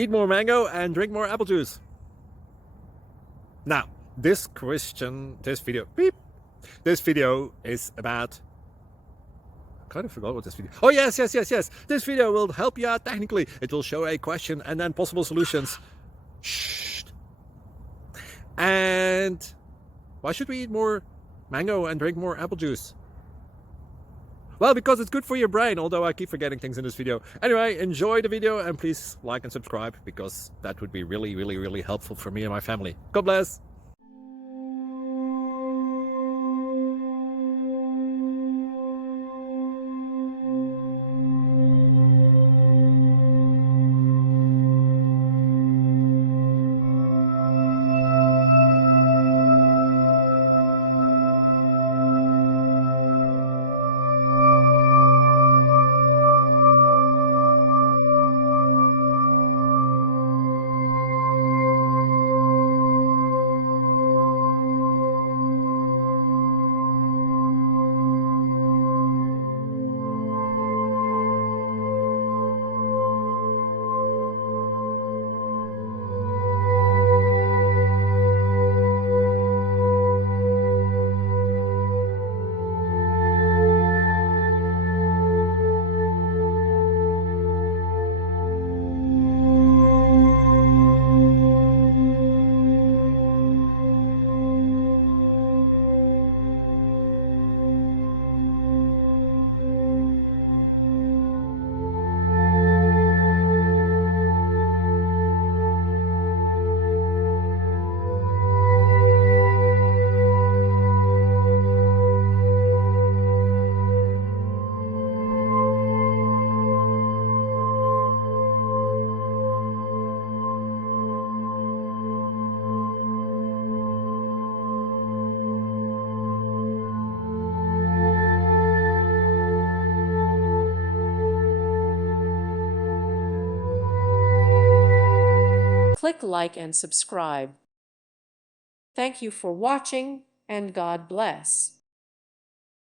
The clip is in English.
Eat more mango and drink more apple juice. Now, this video is about, I kind of forgot what this video. Oh, yes. This video will help you out technically. It will show a question and then possible solutions. Shh. And why should we eat more mango and drink more apple juice? Well, because it's good for your brain, although I keep forgetting things in this video. Anyway, enjoy the video and please like and subscribe, because that would be really helpful for me and my family. God bless. Click like and subscribe. Thank you for watching, and God bless.